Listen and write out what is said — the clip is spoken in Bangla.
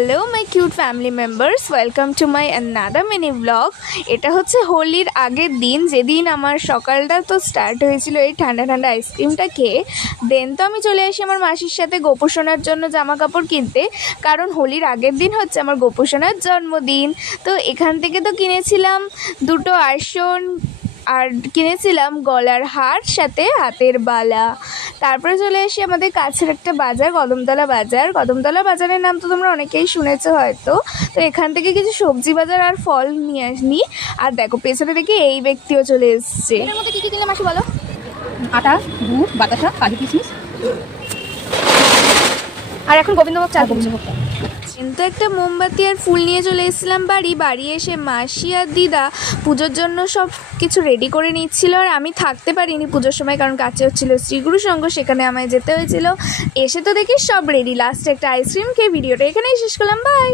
Hello my cute family members, welcome to my another mini blog. এটা হচ্ছে হোলির আগের দিন, যেদিন আমার সকালটা তো স্টার্ট হয়েছিল এই ঠান্ডা ঠান্ডা আইসক্রিমটা খেয়ে। দেন তো আমি চলে আসি আমার মাসির সাথে গোপুসোনার জন্য জামা কাপড় কিনতে, কারণ হোলির আগের দিন হচ্ছে আমার গোপুসোনার জন্মদিন। তো এখান থেকে তো কিনেছিলাম দুটো আসন, আর কিনেছিলাম গলার হার সাথে হাতের বালা। তারপরে চলে এসে আমাদের কাছের একটা বাজার, কদমতলা বাজার। কদমতলা বাজারের নাম তো তোমরা অনেকেই শুনেছো হয়তো। তো এখান থেকে কিছু সবজি বাজার আর ফল নিয়ে আসনি। আর দেখো পেছনে দেখি এই ব্যক্তিও চলে এসছে। এর মধ্যে কী কী কিনলে মাসি বলো? আটা, দুধ, বাতাসা, কাজু কিশমিশ আর এখন গোবিন্দভোগ চাল কিনবো। কিন্তু একটা মোমবাতি আর ফুল নিয়ে চলে এসেছিলাম বাড়ি এসে মাসি আর দিদা পুজোর জন্য সব কিছু রেডি করে নিচ্ছিল। আর আমি থাকতে পারিনি পুজোর সময়, কারণ কাছে হচ্ছিলো শ্রীগুরু সংঘ, সেখানে আমায় যেতে হয়েছিল। এসে তো দেখি সব রেডি। লাস্টে একটা আইসক্রিম খেয়ে ভিডিওটা এখানেই শেষ করলাম। বাই।